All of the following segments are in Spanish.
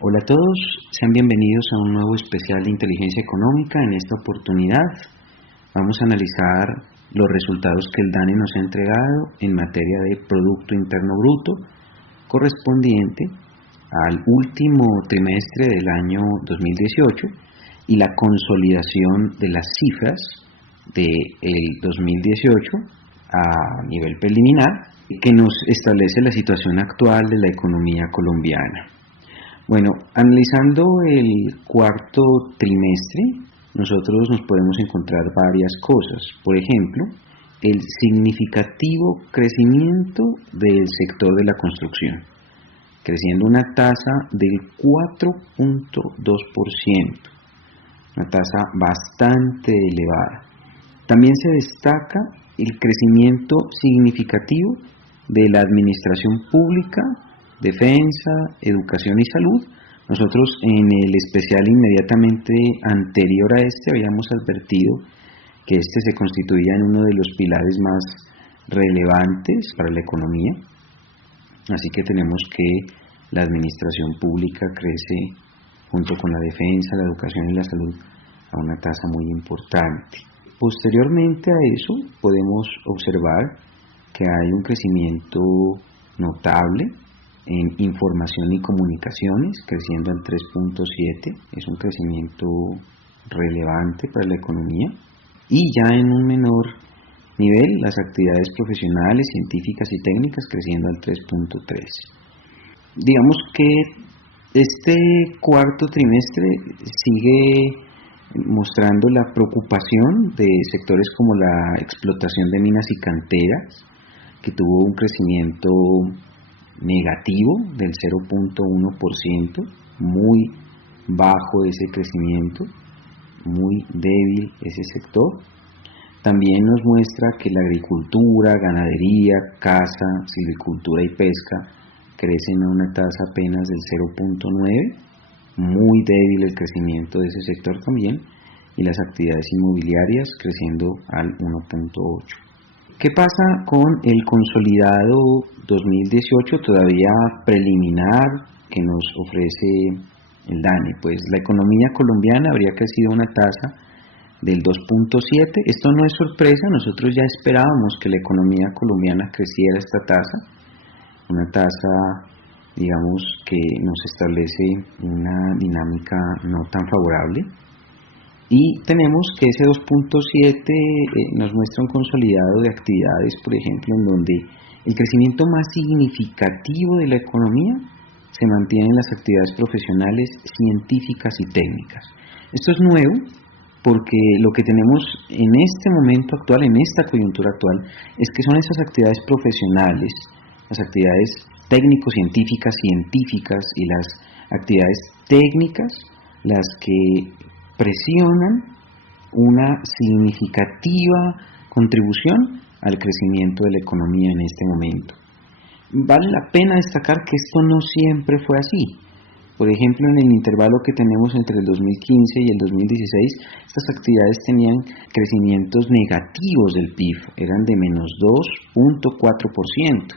Hola a todos, sean bienvenidos a un nuevo especial de inteligencia económica. En esta oportunidad vamos a analizar los resultados que el DANE nos ha entregado en materia de Producto Interno Bruto correspondiente al último trimestre del año 2018 y la consolidación de las cifras del 2018 a nivel preliminar que nos establece la situación actual de la economía colombiana. Bueno, analizando el cuarto trimestre, nosotros nos podemos encontrar varias cosas. Por ejemplo, el significativo crecimiento del sector de la construcción, creciendo una tasa del 4.2%, una tasa bastante elevada. También se destaca el crecimiento significativo de la administración pública, defensa, educación y salud. Nosotros en el especial inmediatamente anterior a este habíamos advertido que este se constituía en uno de los pilares más relevantes para la economía, así que tenemos que la administración pública crece junto con la defensa, la educación y la salud a una tasa muy importante. Posteriormente a eso podemos observar que hay un crecimiento notable en información y comunicaciones, creciendo al 3.7, es un crecimiento relevante para la economía. Y ya en un menor nivel, las actividades profesionales, científicas y técnicas creciendo al 3.3. Digamos que este cuarto trimestre sigue mostrando la preocupación de sectores como la explotación de minas y canteras, que tuvo un crecimiento negativo del 0.1%, muy bajo ese crecimiento, muy débil ese sector. También nos muestra que la agricultura, ganadería, caza, silvicultura y pesca crecen a una tasa apenas del 0.9%, muy débil el crecimiento de ese sector también, y las actividades inmobiliarias creciendo al 1.8%. ¿Qué pasa con el consolidado 2018 todavía preliminar que nos ofrece el DANE? Pues la economía colombiana habría crecido una tasa del 2.7%. Esto no es sorpresa, nosotros ya esperábamos que la economía colombiana creciera esta tasa, una tasa, digamos, que nos establece una dinámica no tan favorable. Y tenemos que ese 2.7 nos muestra un consolidado de actividades, por ejemplo, en donde el crecimiento más significativo de la economía se mantiene en las actividades profesionales, científicas y técnicas. Esto es nuevo porque lo que tenemos en este momento actual, en esta coyuntura actual, es que son esas actividades profesionales, las actividades técnico-científicas, científicas y las actividades técnicas las que presionan una significativa contribución al crecimiento de la economía en este momento. Vale la pena destacar que esto no siempre fue así. Por ejemplo, en el intervalo que tenemos entre el 2015 y el 2016, estas actividades tenían crecimientos negativos del PIB, eran de menos 2.4%,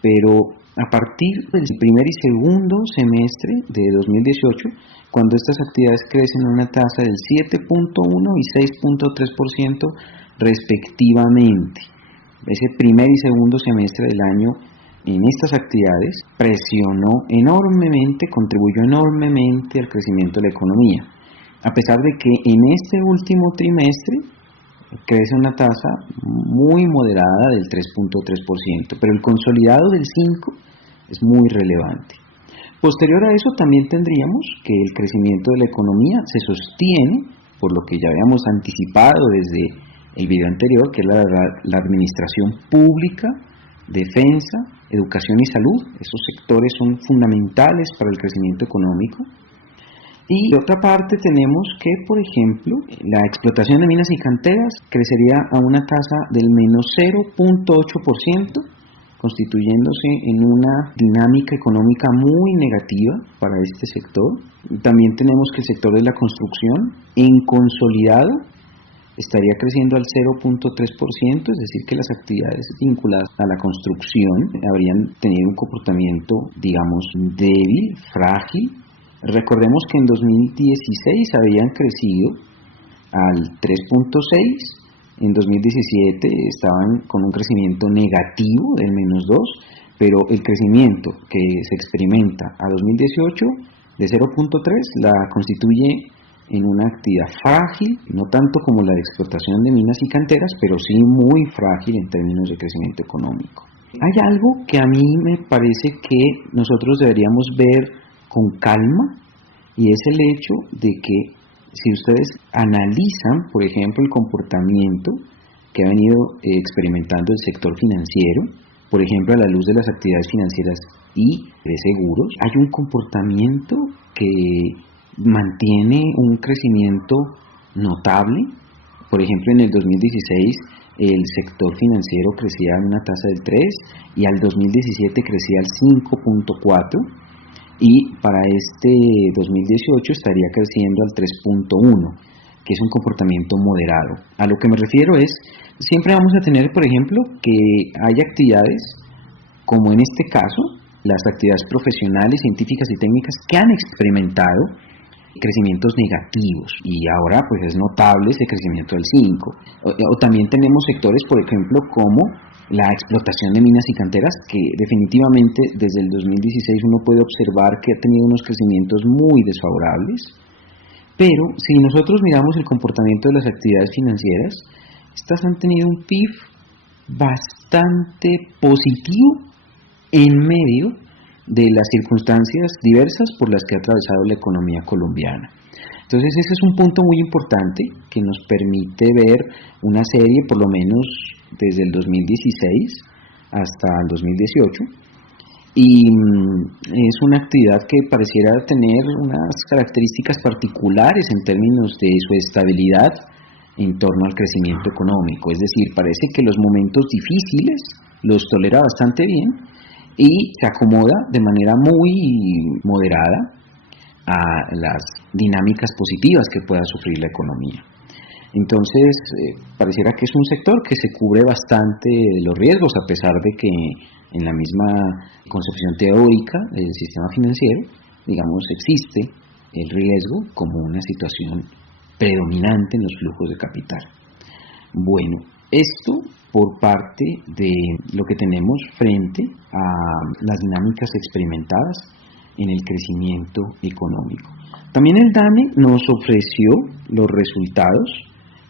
pero a partir del primer y segundo semestre de 2018, cuando estas actividades crecen a una tasa del 7.1 y 6.3% respectivamente. Ese primer y segundo semestre del año en estas actividades presionó enormemente, contribuyó enormemente al crecimiento de la economía, a pesar de que en este último trimestre crece una tasa muy moderada del 3.3%, pero el consolidado del 5% es muy relevante. Posterior a eso también tendríamos que el crecimiento de la economía se sostiene, por lo que ya habíamos anticipado desde el video anterior, que es la administración pública, defensa, educación y salud. Esos sectores son fundamentales para el crecimiento económico. Y de otra parte tenemos que, por ejemplo, la explotación de minas y canteras crecería a una tasa del menos 0.8%, constituyéndose en una dinámica económica muy negativa para este sector. También tenemos que el sector de la construcción en consolidado estaría creciendo al 0.3%, es decir, que las actividades vinculadas a la construcción habrían tenido un comportamiento, digamos, débil, frágil, Recordemos que en 2016 habían crecido al 3.6, en 2017 estaban con un crecimiento negativo del -2, pero el crecimiento que se experimenta a 2018 de 0.3 la constituye en una actividad frágil, no tanto como la de explotación de minas y canteras, pero sí muy frágil en términos de crecimiento económico. Hay algo que a mí me parece que nosotros deberíamos ver con calma, y es el hecho de que si ustedes analizan, por ejemplo, el comportamiento que ha venido experimentando el sector financiero, por ejemplo, a la luz de las actividades financieras y de seguros, hay un comportamiento que mantiene un crecimiento notable. Por ejemplo, en el 2016 el sector financiero crecía en una tasa del 3 y al 2017 crecía al 5.4 y para este 2018 estaría creciendo al 3.1, que es un comportamiento moderado. A lo que me refiero es, siempre vamos a tener, por ejemplo, que hay actividades, como en este caso, las actividades profesionales, científicas y técnicas que han experimentado crecimientos negativos y ahora pues es notable ese crecimiento del 5. O también tenemos sectores, por ejemplo, como la explotación de minas y canteras, que definitivamente desde el 2016 uno puede observar que ha tenido unos crecimientos muy desfavorables, pero si nosotros miramos el comportamiento de las actividades financieras, estas han tenido un PIB bastante positivo en medio de las circunstancias diversas por las que ha atravesado la economía colombiana. Entonces ese es un punto muy importante que nos permite ver una serie, por lo menos desde el 2016 hasta el 2018, y es una actividad que pareciera tener unas características particulares en términos de su estabilidad en torno al crecimiento económico, es decir, parece que los momentos difíciles los tolera bastante bien y se acomoda de manera muy moderada a las dinámicas positivas que pueda sufrir la economía. Entonces, pareciera que es un sector que se cubre bastante de los riesgos, a pesar de que en la misma concepción teórica del sistema financiero, digamos, existe el riesgo como una situación predominante en los flujos de capital. Bueno, esto por parte de lo que tenemos frente a las dinámicas experimentadas en el crecimiento económico. También el DANE nos ofreció los resultados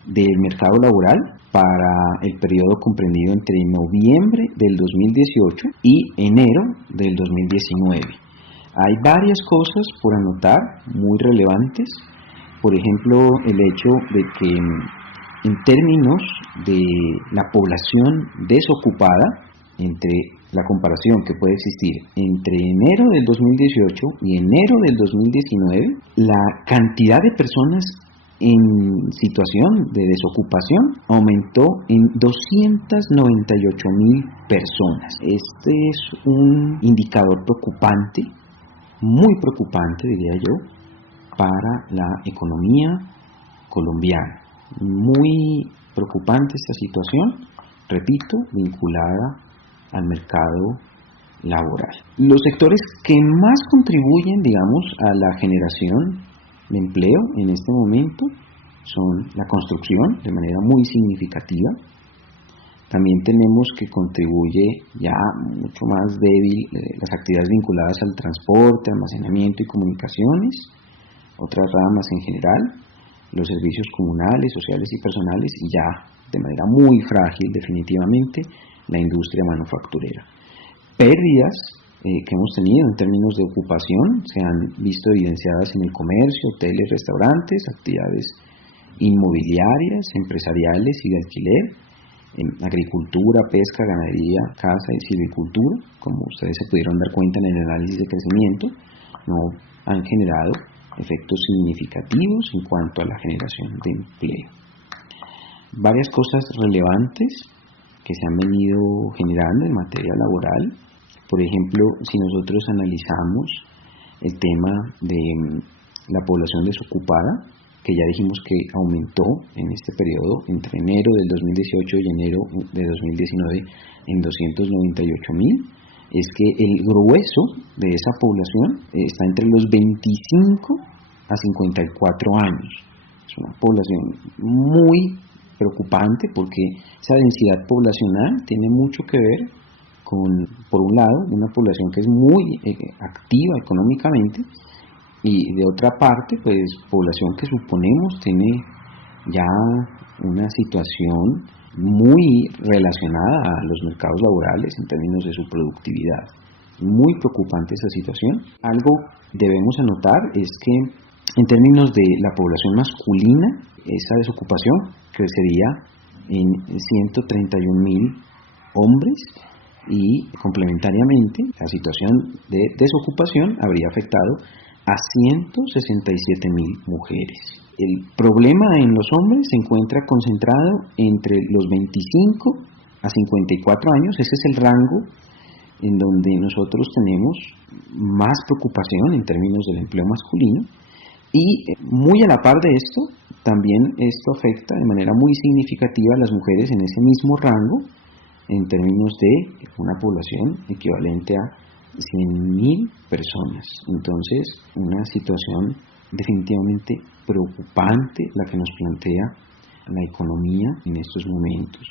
del mercado laboral para el periodo comprendido entre noviembre del 2018 y enero del 2019. Hay varias cosas por anotar muy relevantes, por ejemplo, el hecho de que en términos de la población desocupada, entre la comparación que puede existir entre enero del 2018 y enero del 2019, la cantidad de personas en situación de desocupación aumentó en 298.000 personas. Este es un indicador preocupante, muy preocupante diría yo, para la economía colombiana. Muy preocupante esta situación, repito, vinculada al mercado laboral. Los sectores que más contribuyen, digamos, a la generación de empleo en este momento son la construcción, de manera muy significativa. También tenemos que contribuye ya mucho más débil las actividades vinculadas al transporte, almacenamiento y comunicaciones, otras ramas en general, los servicios comunales, sociales y personales, y ya de manera muy frágil definitivamente la industria manufacturera. Pérdidas que hemos tenido en términos de ocupación se han visto evidenciadas en el comercio, hoteles, restaurantes, actividades inmobiliarias, empresariales y de alquiler, en agricultura, pesca, ganadería, caza y silvicultura. Como ustedes se pudieron dar cuenta en el análisis de crecimiento, no han generado efectos significativos en cuanto a la generación de empleo. Varias cosas relevantes que se han venido generando en materia laboral. Por ejemplo, si nosotros analizamos el tema de la población desocupada, que ya dijimos que aumentó en este periodo entre enero del 2018 y enero de 2019 en 298.000, es que el grueso de esa población está entre los 25 a 54 años. Es una población muy preocupante porque esa densidad poblacional tiene mucho que ver con, por un lado, una población que es muy activa económicamente, y de otra parte, pues población que suponemos tiene ya una situación muy relacionada a los mercados laborales en términos de su productividad. Muy preocupante esa situación. Algo debemos anotar es que en términos de la población masculina, esa desocupación crecería en 131.000 hombres, y complementariamente la situación de desocupación habría afectado a 167.000 mujeres. El problema en los hombres se encuentra concentrado entre los 25 a 54 años. Ese es el rango en donde nosotros tenemos más preocupación en términos del empleo masculino, y muy a la par de esto, también esto afecta de manera muy significativa a las mujeres en ese mismo rango, en términos de una población equivalente a 100.000 personas. Entonces, una situación definitivamente preocupante la que nos plantea la economía en estos momentos.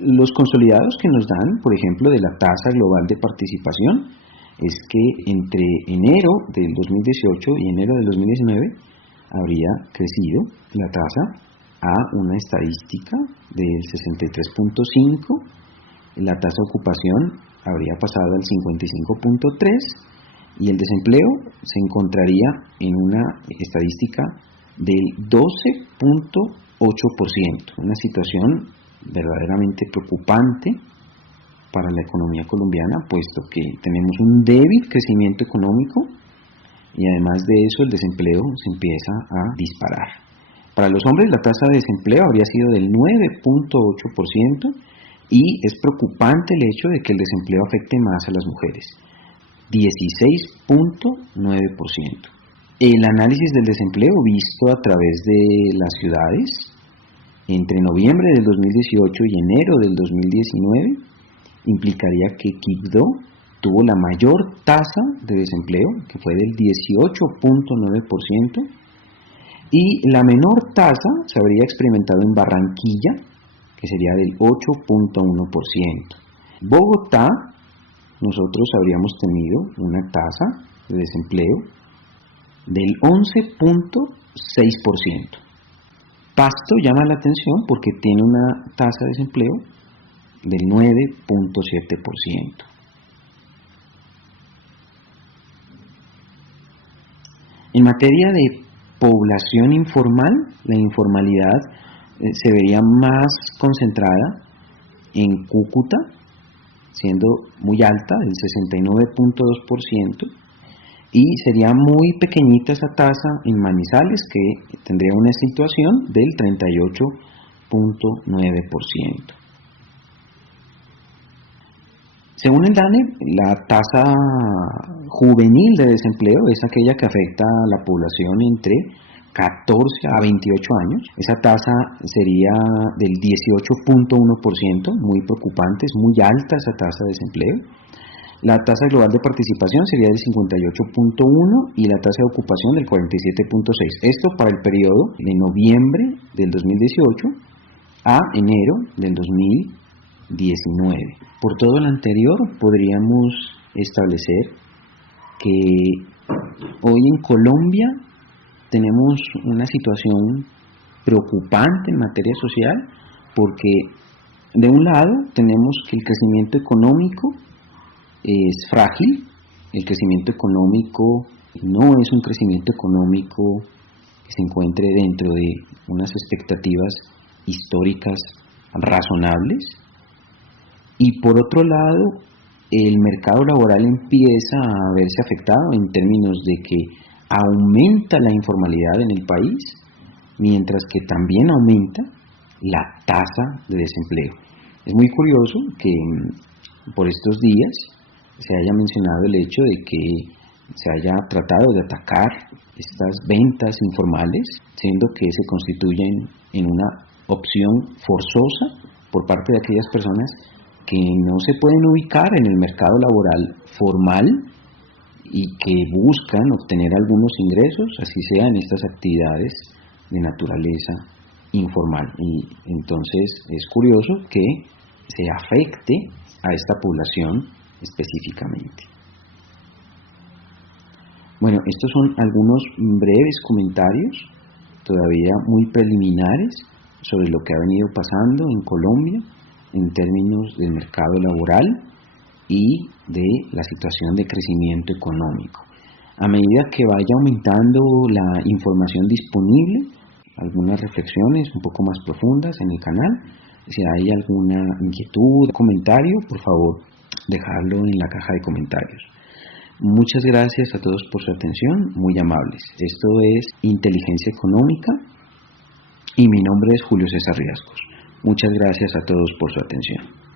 Los consolidados que nos dan, por ejemplo, de la tasa global de participación, es que entre enero del 2018 y enero del 2019 habría crecido la tasa a una estadística del 63.5, la tasa de ocupación habría pasado al 55.3 y el desempleo se encontraría en una estadística del 12.8%, una situación verdaderamente preocupante para la economía colombiana, puesto que tenemos un débil crecimiento económico y además de eso el desempleo se empieza a disparar. Para los hombres la tasa de desempleo habría sido del 9.8% y es preocupante el hecho de que el desempleo afecte más a las mujeres, 16.9%. El análisis del desempleo visto a través de las ciudades entre noviembre del 2018 y enero del 2019 implicaría que Quibdó tuvo la mayor tasa de desempleo, que fue del 18.9%, y la menor tasa se habría experimentado en Barranquilla, que sería del 8.1%. Bogotá, nosotros habríamos tenido una tasa de desempleo del 11.6%. Pasto llama la atención porque tiene una tasa de desempleo del 9.7%. En materia de población informal, la informalidad se vería más concentrada en Cúcuta, siendo muy alta, del 69.2%, y sería muy pequeñita esa tasa en Manizales, que tendría una situación del 38.9%. Según el DANE, la tasa juvenil de desempleo es aquella que afecta a la población entre 14 a 28 años. Esa tasa sería del 18.1%, muy preocupante, es muy alta esa tasa de desempleo. La tasa global de participación sería del 58.1 y la tasa de ocupación del 47.6. Esto para el periodo de noviembre del 2018 a enero del 2019. Por todo lo anterior, podríamos establecer que hoy en Colombia tenemos una situación preocupante en materia social, porque de un lado tenemos que el crecimiento económico es frágil, el crecimiento económico no es un crecimiento económico que se encuentre dentro de unas expectativas históricas razonables, y por otro lado el mercado laboral empieza a verse afectado en términos de que aumenta la informalidad en el país, mientras que también aumenta la tasa de desempleo. Es muy curioso que por estos días se haya mencionado el hecho de que se haya tratado de atacar estas ventas informales, siendo que se constituyen en una opción forzosa por parte de aquellas personas que no se pueden ubicar en el mercado laboral formal y que buscan obtener algunos ingresos, así sea en estas actividades de naturaleza informal. Y entonces es curioso que se afecte a esta población específicamente. Bueno, estos son algunos breves comentarios, todavía muy preliminares, sobre lo que ha venido pasando en Colombia en términos del mercado laboral y de la situación de crecimiento económico. A medida que vaya aumentando la información disponible, algunas reflexiones un poco más profundas en el canal. Si hay alguna inquietud, comentario, por favor, dejarlo en la caja de comentarios. Muchas gracias a todos por su atención, muy amables. Esto es Inteligencia Económica y mi nombre es Julio César Riascos. Muchas gracias a todos por su atención.